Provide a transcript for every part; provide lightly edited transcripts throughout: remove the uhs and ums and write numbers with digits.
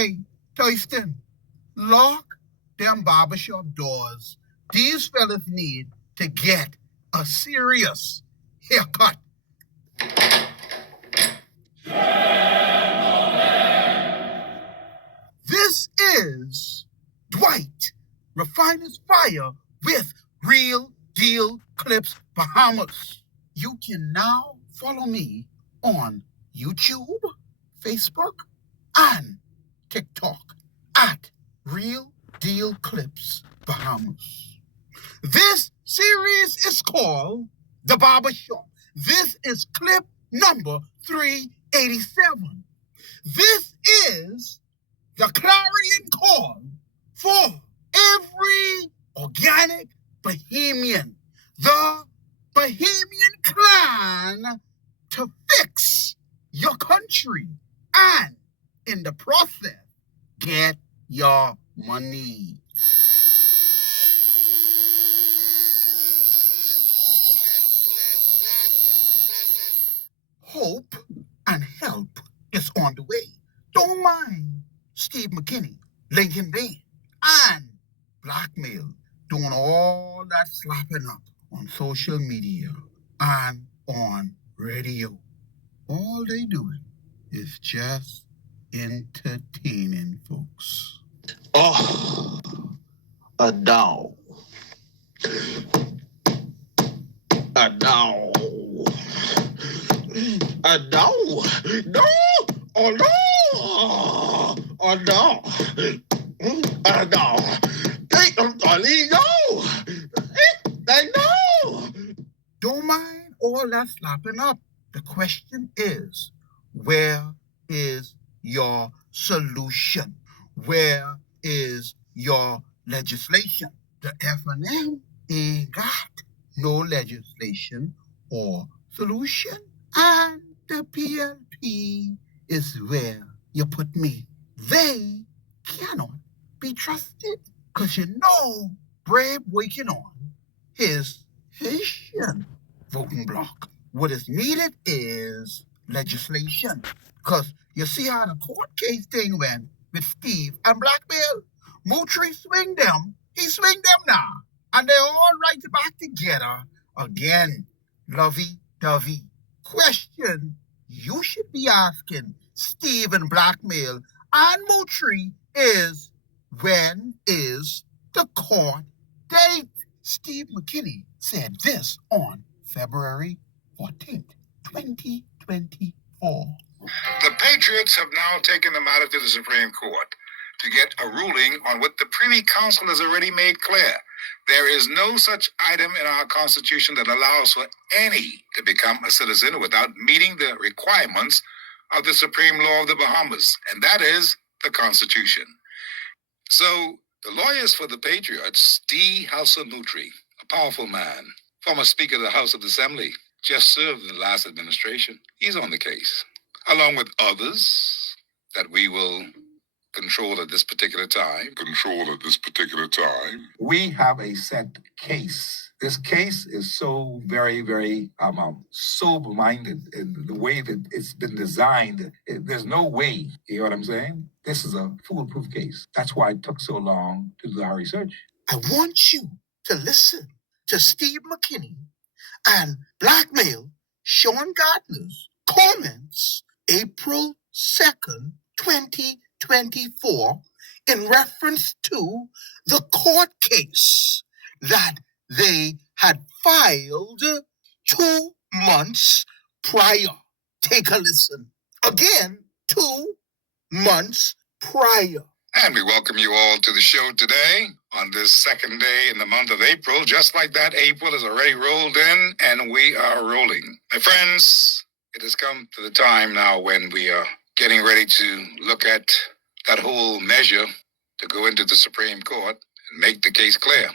Hey, Thurston, lock them barbershop doors. These fellas need to get a serious haircut. This is Dwight Refiner's Fire with Real Deal Clips Bahamas. You can now follow me on YouTube, Facebook, and TikTok at Real Deal Clips Bahamas. This series is called The Barbershop. This is clip number 387. This is the clarion call for every organic Bahamian, the Bahamian clan, to fix your country and, in the process, get your money. Hope and help is on the way. Don't mind Steve McKinney, Lincoln Bay, and blackmail doing all that slapping up on social media and on radio. All they doing is just entertaining folks. Oh, a dog. A dog. A dog. No! Oh, no! A dog. A dog. Hey, no! Hey, no! Don't mind all that slapping up. The question is, where is your solution? Where is your legislation? The F&M ain't got no legislation or solution. And the PLP is where you put me. They cannot be trusted. Because you know, Brave waking on his Haitian voting bloc. What is needed is legislation. Because you see how the court case thing went with Steve and Blackmail? Moutry swing them. He swing them now. And they all right back together again. Lovey-dovey. Question you should be asking Steve and Blackmail and Moutry is, when is the court date? Steve McKinney said this on February 14th, 2024. The Patriots have now taken the matter to the Supreme Court to get a ruling on what the Privy Council has already made clear. There is no such item in our Constitution that allows for any to become a citizen without meeting the requirements of the supreme law of the Bahamas, and that is the Constitution. So the lawyers for the Patriots, D. Halson Moutry, a powerful man, former Speaker of the House of Assembly, just served in the last administration. He's on the case, along with others that we will control at this particular time. We have a set case. This case is so very, very sober-minded in the way that it's been designed. There's no way, you know what I'm saying? This is a foolproof case. That's why it took so long to do our research. I want you to listen to Steve McKinney and Blackmail Sean Gardner's comments April 2nd, 2024 in reference to the court case that they had filed 2 months prior. Take a listen. Again, 2 months prior. And we welcome you all to the show today on this second day in the month of April. Just like that, April has already rolled in and we are rolling. My friends, it has come to the time now when we are getting ready to look at that whole measure to go into the Supreme Court and make the case clear.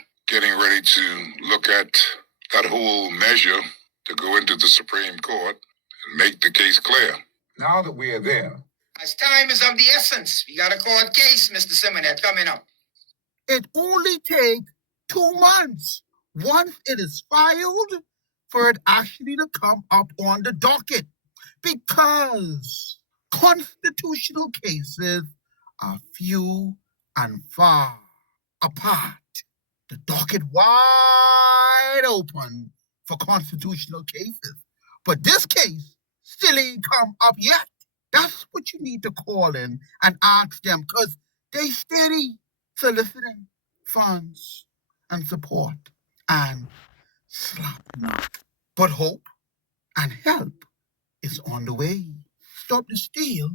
Now that we are there, As time is of the essence, we got a court case, Mr. Simonet, coming up. It only takes 2 months once it is filed for it actually to come up on the docket, because constitutional cases are few and far apart. The docket wide open for constitutional cases. But this case still ain't come up yet. That's what you need to call in and ask them, because they steady soliciting funds and support and slapping up. But hope and help is on the way. Stop the Steal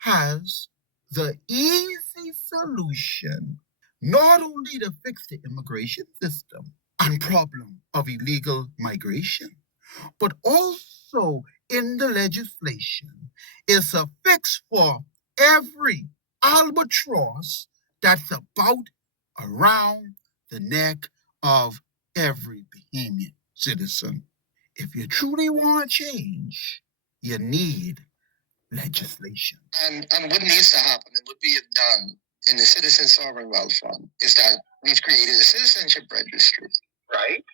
has the easy solution, not only to fix the immigration system and problem of illegal migration, but also in the legislation is a fix for every albatross that's about around the neck of every Bahamian citizen. If you truly want change, you need legislation. And what needs to happen and what we have done in the Citizen Sovereign Wealth Fund is that we've created a citizenship registry. Right.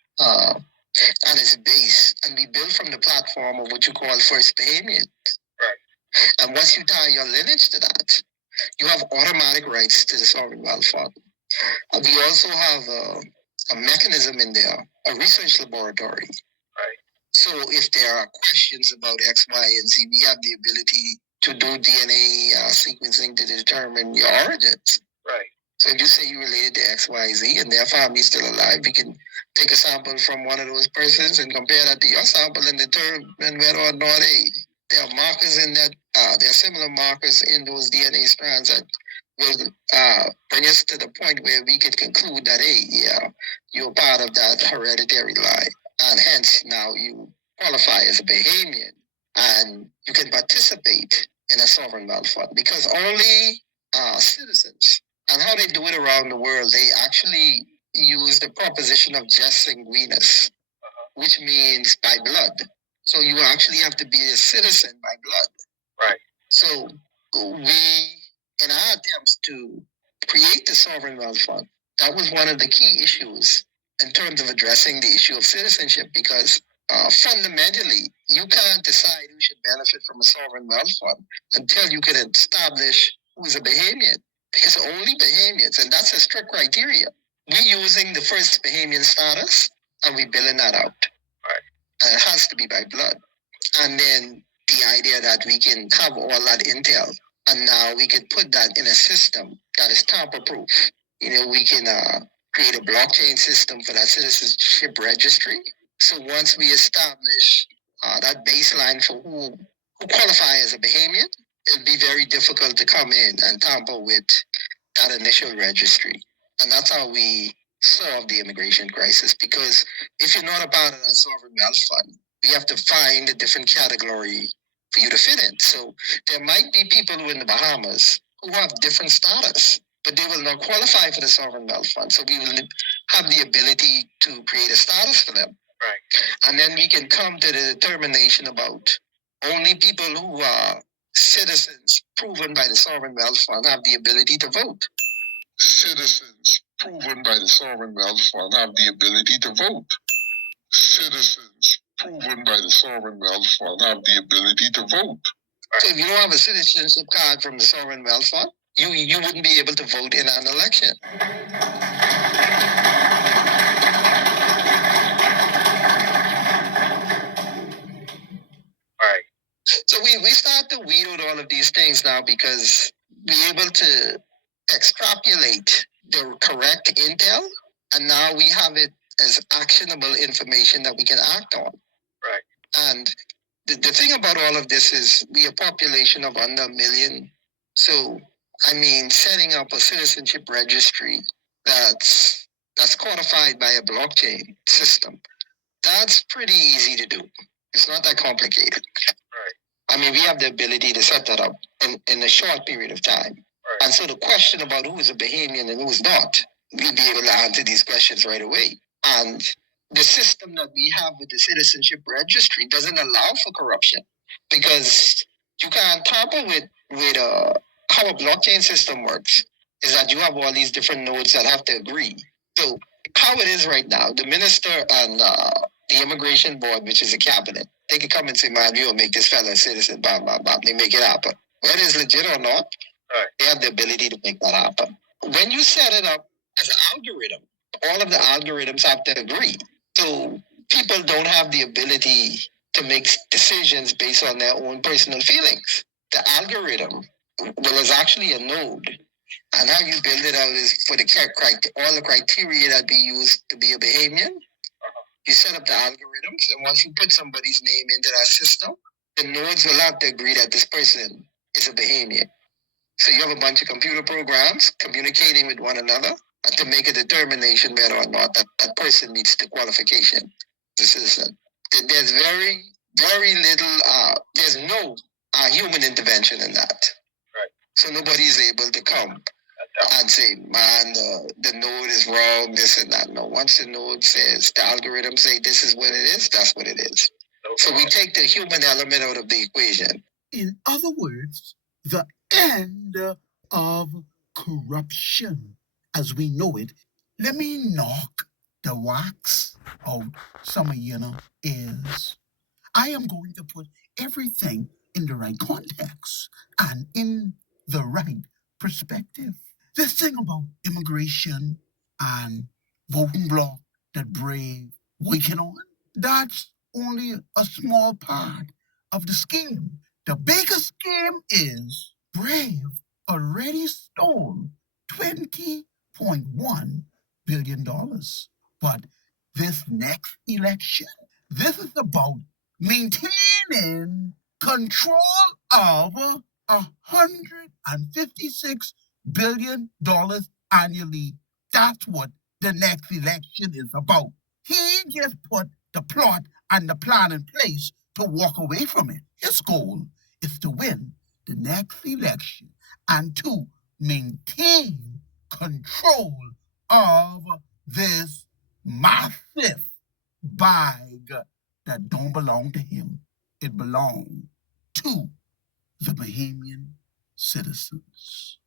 And it's based, and we built from the platform of what you call First Bahamian. Right. And once you tie your lineage to that, you have automatic rights to the Sovereign Wealth Fund. We also have a mechanism in there, a research laboratory. Right. So if there are questions about X, Y, and Z, we have the ability to do DNA sequencing to determine your origins. Right. So if you say you're related to X, Y, Z, and their family is still alive, we can take a sample from one of those persons and compare that to your sample and determine whether or not there are markers in that, there are similar markers in those DNA strands that will bring us to the point where we could conclude that, hey, yeah, you're part of that hereditary line. And hence now you qualify as a Bahamian and you can participate in a sovereign wealth fund because only citizens, and how they do it around the world, they actually use the proposition of jus sanguinis, which means by blood. So you actually have to be a citizen by blood. Right. So we, in our attempts to create the sovereign wealth fund, that was one of the key issues in terms of addressing the issue of citizenship because fundamentally, you can't decide who should benefit from a sovereign wealth fund until you can establish who's a Bahamian. Because only Bahamians, and that's a strict criteria. We're using the first Bahamian status and we're billing that out. Right. And it has to be by blood. And then the idea that we can have all that intel and now we can put that in a system that is tamper-proof. You know, we can create a blockchain system for that citizenship registry. So once we establish that baseline for who qualify as a Bahamian, it'll be very difficult to come in and tamper with that initial registry. And that's how we solve the immigration crisis. Because if you're not a part of that sovereign wealth fund, we have to find a different category for you to fit in. So there might be people who in the Bahamas who have different status, but they will not qualify for the sovereign wealth fund. So we will have the ability to create a status for them. Right. And then we can come to the determination about only people who are citizens proven by the sovereign wealth fund have the ability to vote. Citizens proven by the Sovereign Wealth Fund have the ability to vote. Citizens proven by the Sovereign Wealth Fund have the ability to vote. So if you don't have a citizenship card from the Sovereign Wealth Fund, you wouldn't be able to vote in an election. Right. So we start to weed out all of these things now because we're able to extrapolate the correct intel, and now we have it as actionable information that we can act on. Right. And the thing about all of this is we a population of under 1 million. So, I mean, setting up a citizenship registry that's codified by a blockchain system, that's pretty easy to do. It's not that complicated. Right. I mean, we have the ability to set that up in a short period of time. Right. And so the question about who is a Bahamian and who is not, we'll be able to answer these questions right away. And the system that we have with the citizenship registry doesn't allow for corruption because you can't tamper with how a blockchain system works is that you have all these different nodes that have to agree. So how it is right now, the minister and the immigration board, which is a cabinet, they can come and say, man, we will make this fella a citizen, blah, blah, blah. They make it happen. Whether it's legit or not, Right. They have the ability to make that happen. When you set it up as an algorithm, all of the algorithms have to agree. So people don't have the ability to make decisions based on their own personal feelings. The algorithm, well, is actually a node. And how you build it out is for the all the criteria that be used to be a Bahamian. You set up the algorithms, and once you put somebody's name into that system, the nodes will have to agree that this person is a Bahamian. So you have a bunch of computer programs communicating with one another to make a determination whether or not that person meets the qualification as a citizen. There's very little, there's no human intervention in that. Right. So nobody's able to come and say, man, the node is wrong, this and that. No, once the node says, the algorithm say this is what it is, that's what it is. So we take the human element out of the equation. In other words, the end of corruption as we know it. Let me knock the wax out some of you know is I am going to put everything in the right context and in the right perspective. This thing about immigration and voting bloc that Brave working on, that's only a small part of the scheme. The bigger scheme is Brave already stole $20.1 billion. But this next election, this is about maintaining control of $156 billion annually. That's what the next election is about. He just put the plot and the plan in place to walk away from it. His goal is to win the next election and to maintain control of this massive bag that don't belong to him. It belongs to the Bahamian citizens.